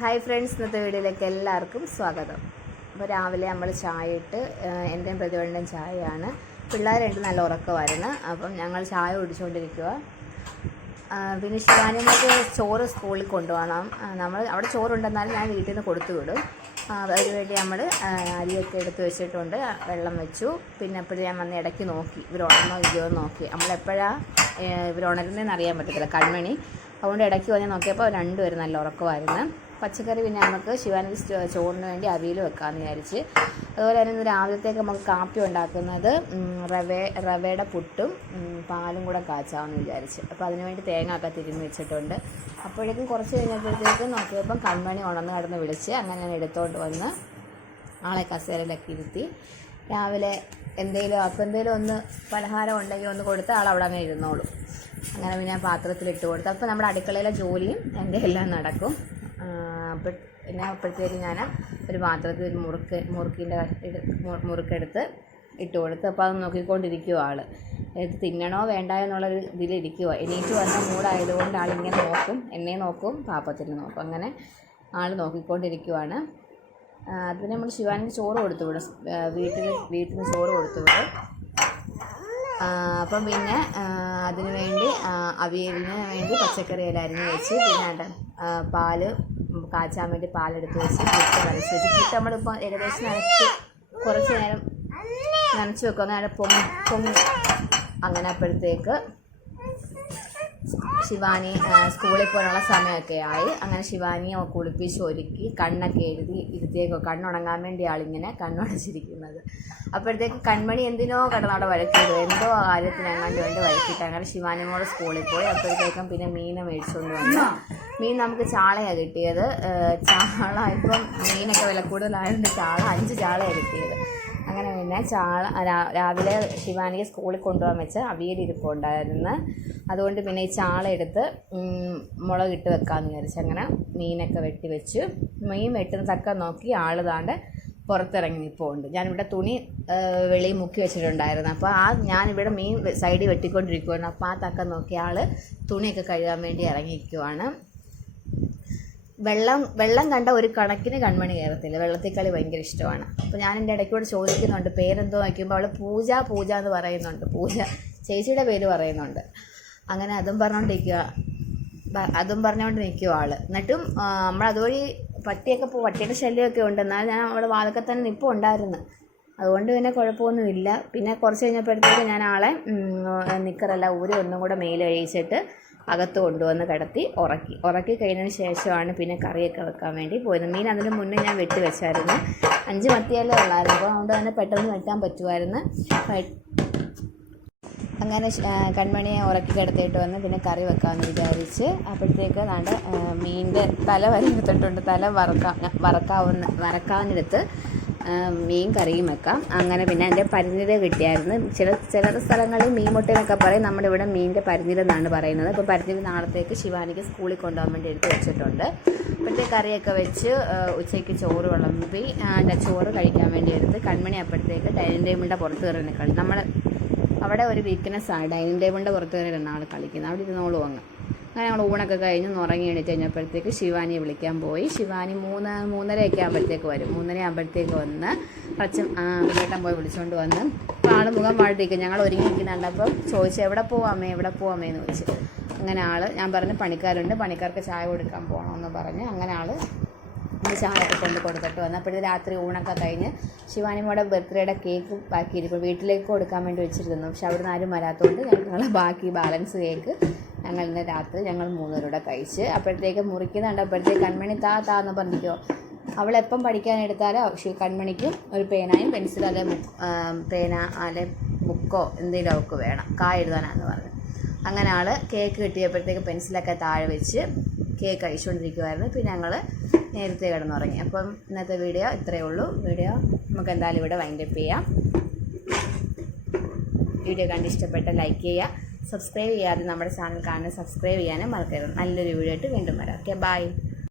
Hi friends, ഇന്നത്തെ വീഡിയോയിലേക്ക് എല്ലാവർക്കും സ്വാഗതം. അപ്പോൾ രാവിലെ നമ്മൾ ചായ ഇട്ട് എൻ്റെയും പ്രതികളുടെയും ചായയാണ്. പിള്ളേർ രണ്ട് നല്ല ഉറക്കമായിരുന്നു. അപ്പം ഞങ്ങൾ ചായ കുടിച്ചുകൊണ്ടിരിക്കുക. പിന്നെ ശിവാനിമ്മക്ക് ചോറ് സ്കൂളിൽ കൊണ്ടുപോകണം. നമ്മൾ അവിടെ ചോറുണ്ടെന്നാലും ഞാൻ വീട്ടിൽ നിന്ന് കൊടുത്തു വിടും. അതിനുവേണ്ടി നമ്മൾ അരിയൊക്കെ എടുത്ത് വെച്ചിട്ടുണ്ട്. വെള്ളം വെച്ചു. പിന്നെ എപ്പോഴും ഞാൻ വന്ന് ഇടയ്ക്ക് നോക്കി ഇവരുണർന്നോ ഇല്ലയോ നോക്കി. നമ്മളെപ്പോഴാണ് ഇവരുണരുന്നതെന്ന് അറിയാൻ പറ്റത്തില്ല, കൺമണി. അതുകൊണ്ട് ഇടയ്ക്ക് വന്ന് നോക്കിയപ്പോൾ രണ്ടുപേരും നല്ല ഉറക്കമായിരുന്നു. പച്ചക്കറി പിന്നെ നമുക്ക് ശിവാനിക്ക് ചോറിന് വേണ്ടി അവിയൽ വെക്കാമെന്ന് വിചാരിച്ച്. അതുപോലെ തന്നെ ഇന്ന് രാവിലത്തേക്ക് നമുക്ക് കാപ്പി ഉണ്ടാക്കുന്നത് റവയുടെ പുട്ടും പാലും കൂടെ കാച്ചാമെന്ന് വിചാരിച്ച്. അപ്പോൾ അതിനുവേണ്ടി തേങ്ങ ഒക്കെ തിരുമ്മി വെച്ചിട്ടുണ്ട്. അപ്പോഴേക്കും കുറച്ച് കഴിഞ്ഞപ്പോഴത്തേക്കും നോക്കിയപ്പം കൺമണി ഉണർന്ന് കിടന്ന് വിളിച്ച് അങ്ങനെ ഞാൻ എടുത്തോണ്ട് വന്ന് ആളെ കസേരയിലൊക്കെ ഇരുത്തി. രാവിലെ എന്തെങ്കിലും ഒന്ന് പലഹാരം ഉണ്ടെങ്കിൽ ഒന്ന് കൊടുത്ത് ആളവിടെ അങ്ങനെ ഇരുന്നോളും. അങ്ങനെ പിന്നെ ഞാൻ പാത്രത്തിലിട്ട് കൊടുത്തു. അപ്പോൾ നമ്മുടെ അടുക്കളയിലെ ജോലിയും എൻ്റെ എല്ലാം നടക്കും. പിന്നെ അപ്പോഴത്തേക്കും ഞാൻ ഒരു പാത്രത്തിൽ മുറുക്കെടുത്ത് ഇട്ട് കൊടുത്ത്. അപ്പോൾ അത് നോക്കിക്കൊണ്ടിരിക്കുമോ ആൾ. ഇത് തിന്നണോ വേണ്ട എന്നുള്ളൊരു ഇതിലിരിക്കുമോ. എണീറ്റ് വന്ന മൂടായതുകൊണ്ട് ആളിങ്ങനെ നോക്കും, എന്നെ നോക്കും, പാപ്പത്തിന് നോക്കും. അങ്ങനെ ആൾ നോക്കിക്കൊണ്ടിരിക്കുവാണ്. അതിന് നമ്മൾ ശിവാനിക്ക് ചോറ് കൊടുത്തു വിടും. വീട്ടിൽ നിന്ന് ചോറ് കൊടുത്തു വിടും. അപ്പം പിന്നെ അതിന് വേണ്ടി അവിയലിന് വേണ്ടി പച്ചക്കറിയെല്ലാം അരിഞ്ഞ് വെച്ച്, പിന്നെ പാല് കാച്ചാൻ വേണ്ടി പാലെടുത്ത് വെച്ച് പുട്ട് നനച്ച് വെച്ച്. പുട്ട് നമ്മളിപ്പോൾ ഏകദേശം കുറച്ച് നേരം നനച്ച് വെക്കും. അങ്ങനെ പൊങ്ങി അങ്ങനെ അപ്പോഴത്തേക്ക് ശിവാനി സ്കൂളിൽ പോകാനുള്ള സമയമൊക്കെ ആയി. അങ്ങനെ ശിവാനിയെ കുളിപ്പിച്ച് ഒരുക്കി കണ്ണൊക്കെ ഇരുത്തിയേക്കോ. കണ്ണുണങ്ങാൻ വേണ്ടി ആളിങ്ങനെ കണ്ണുടച്ചിരിക്കുന്നത്. അപ്പോഴത്തേക്ക് കൺമണി എന്തിനോ കിടന്നവിടെ വഴക്കിയത്, എന്തോ കാര്യത്തിന് എങ്ങാണ്ട് വേണ്ടി വഴക്കിയിട്ട് അങ്ങനെ ശിവാനിയോട് സ്കൂളിൽ പോയി. അപ്പോഴത്തേക്കും പിന്നെ മീനെ മേടിച്ചുകൊണ്ട് വന്നു. മീൻ നമുക്ക് ചാളയാണ് കിട്ടിയത്. ചാള ഇപ്പം മീനൊക്കെ വില കൂടുതലായതുകൊണ്ട് 5 ചാളയാണ് കിട്ടിയത്. അങ്ങനെ പിന്നെ രാവിലെ ശിവാനിയെ സ്കൂളിൽ കൊണ്ടുപോകാൻ വെച്ച് അവിയലിരിപ്പുണ്ടായിരുന്നു. അതുകൊണ്ട് പിന്നെ ഈ ചാള എടുത്ത് മുളകിട്ട് വെക്കാമെന്ന് വിചാരിച്ചു. അങ്ങനെ മീനൊക്കെ വെട്ടി വെച്ചു. മീൻ വെട്ടുന്ന തക്ക നോക്കി ആൾ താണ്ട് പുറത്തിറങ്ങി നിൽപ്പുണ്ട്. ഞാനിവിടെ തുണി വെളിയിൽ മുക്കി വെച്ചിട്ടുണ്ടായിരുന്നു. അപ്പോൾ ഞാനിവിടെ മീൻ സൈഡിൽ വെട്ടിക്കൊണ്ടിരിക്കുവായിരുന്നു. അപ്പോൾ ആ തക്ക നോക്കി ആൾ തുണിയൊക്കെ കഴുകാൻ വേണ്ടി ഇറങ്ങിയിരിക്കുവാണ്. വെള്ളം കണ്ട ഒരു കണക്കിന് കൺമണി കയറത്തില്ല. വെള്ളത്തിൽ കളി ഭയങ്കര ഇഷ്ടമാണ്. അപ്പോൾ ഞാൻ എൻ്റെ ഇടയ്ക്കൂടെ ചോദിക്കുന്നുണ്ട് പേരെന്തോ വയ്ക്കുമ്പോൾ അവൾ പൂജ എന്ന് പറയുന്നുണ്ട്. ചേച്ചിയുടെ പേര് പറയുന്നുണ്ട്. അങ്ങനെ അതും പറഞ്ഞുകൊണ്ട് നിൽക്കുക ആൾ. എന്നിട്ടും നമ്മളതുവഴി പട്ടിയുടെ ശല്യമൊക്കെ ഉണ്ട്. എന്നാലും ഞാൻ അവിടെ വാതൊക്കെ തന്നെ നിൽപ്പം ഉണ്ടായിരുന്നു. അതുകൊണ്ട് പിന്നെ കുഴപ്പമൊന്നുമില്ല. പിന്നെ കുറച്ച് കഴിഞ്ഞപ്പോഴത്തേക്ക് ഞാൻ ആളെ നിക്കറെല്ലാം ഊരി ഒന്നും കൂടെ മേല് കഴിച്ചിട്ട് അകത്ത് കൊണ്ടുവന്ന് കിടത്തി ഉറക്കി കഴിഞ്ഞതിന് ശേഷമാണ് പിന്നെ കറിയൊക്കെ വെക്കാൻ വേണ്ടി പോയത്. മീൻ അതിന് മുന്നേ ഞാൻ വെട്ടി വെച്ചായിരുന്നു. 5 മത്തിയല്ലേ ഉള്ളായിരുന്നു. അപ്പോൾ അതുകൊണ്ട് തന്നെ പെട്ടെന്ന് വെട്ടാൻ പറ്റുമായിരുന്നു. അങ്ങനെ കൺമണിയെ ഉറക്കി കിടത്തിയിട്ട് വന്ന് പിന്നെ കറി വെക്കാമെന്ന് വിചാരിച്ച്. അപ്പോഴത്തേക്ക് മീനിൻ്റെ തല വരെ എടുത്തിട്ടുണ്ട്. തല വറക്കാവുന്നിടത്ത് മീൻ കറിയും വെക്കാം. അങ്ങനെ പിന്നെ എൻ്റെ പരിനിര കിട്ടിയായിരുന്നു. ചില സ്ഥലങ്ങളിൽ മീൻ മുട്ടയെന്നൊക്കെ പറയും. നമ്മുടെ ഇവിടെ മീനിൻ്റെ പരിനിര എന്നാണ് പറയുന്നത്. അപ്പോൾ പരിനിര നാളത്തേക്ക് ശിവാനിക്ക് സ്കൂളിൽ കൊണ്ടുപോകാൻ വേണ്ടി എടുത്ത് വെച്ചിട്ടുണ്ട്. അപ്പോഴത്തേക്ക് കറിയൊക്കെ വെച്ച് ഉച്ചയ്ക്ക് ചോറ് വിളമ്പി ചോറ് കഴിക്കാൻ വേണ്ടി എടുത്ത് കൺമണി അപ്പോഴത്തേക്ക് ഡൈനിങ് ടേബിളിൻ്റെ പുറത്ത് കയറി നിൽക്കണം. നമ്മൾ അവിടെ ഒരു വീക്ക്നെസ്സാണ് ഡൈനിങ് ടേബിളിൻ്റെ പുറത്ത് കയറി ആൾ കളിക്കുന്നത്. അവിടെ ഇരുന്നോളൂ അങ്ങ്. അങ്ങനെ ഞങ്ങൾ ഊണൊക്കെ കഴിഞ്ഞ് ഉറങ്ങി എണീറ്റ് കഴിഞ്ഞപ്പോഴത്തേക്ക് ശിവാനിയെ വിളിക്കാൻ പോയി. ശിവാനി 3:30 ആകുമ്പോഴത്തേക്ക് വരും. 3:30 ആകുമ്പോഴത്തേക്ക് വന്ന് വീട്ടൻ പോയി വിളിച്ചുകൊണ്ട് വന്ന് അപ്പോൾ ആൾ മുഖം വാഴ്ത്തിരിക്കും. ഞങ്ങൾ ഒരുങ്ങിയിരിക്കുന്നുണ്ട്. അപ്പം ചോദിച്ചു എവിടെ പോവാമേ എന്ന് ചോദിച്ചു. അങ്ങനെ ഞാൻ പറഞ്ഞു പണിക്കാരുണ്ട്, പണിക്കാർക്ക് ചായ കൊടുക്കാൻ പോകണമെന്ന് പറഞ്ഞ് അങ്ങനെ ചായയൊക്കെ കൊണ്ട് കൊടുത്തിട്ട് വന്നു. അപ്പോഴത്തെ രാത്രി ഊണൊക്കെ കഴിഞ്ഞ് ശിവാനിമ്മയുടെ ബർത്ത്ഡേയുടെ കേക്ക് ബാക്കിയിരിക്കും വീട്ടിലേക്ക് കൊടുക്കാൻ വേണ്ടി വെച്ചിരുന്നു. പക്ഷെ അവിടുന്ന് ആരും വരാത്തതുകൊണ്ട് ഞങ്ങൾ ബാലൻസ് കേക്ക് ഇന്ന് രാത്രി ഞങ്ങൾ 3 പേരുടെ കഴിച്ച്. അപ്പോഴത്തേക്ക് മുറിക്കുന്നുണ്ടപ്പോഴത്തേക്ക് കൺമണി താന്ന് പറഞ്ഞിരിക്കുമോ. അവളെപ്പം പഠിക്കാനെടുത്താലും കൺമണിക്കും ഒരു പേനായും പെൻസിലോ പേന ബുക്കോ എന്തെങ്കിലും അവൾക്ക് വേണം. എഴുതാനാന്ന് പറഞ്ഞു. അങ്ങനെ കേക്ക് കിട്ടിയപ്പോഴത്തേക്ക് പെൻസിലൊക്കെ താഴെ വെച്ച് കേക്ക് കഴിച്ചുകൊണ്ടിരിക്കുമായിരുന്നു. പിന്നെ ഞങ്ങൾ നേരത്തെ കിടന്നുറങ്ങി. അപ്പം ഇന്നത്തെ വീഡിയോ ഇത്രയേ ഉള്ളൂ. നമുക്ക് എന്തായാലും ഇവിടെ വൈൻഡപ്പ് ചെയ്യാം. വീഡിയോ കണ്ട് ഇഷ്ടപ്പെട്ട ലൈക്ക് ചെയ്യുക. സബ്സ്ക്രൈബ് ചെയ്യാതെ നമ്മുടെ ചാനൽ കാണുന്നത് സബ്സ്ക്രൈബ് ചെയ്യാനും മറക്കരുത്. നല്ലൊരു വീഡിയോ ആയിട്ട് വീണ്ടും വരാം. Okay, by.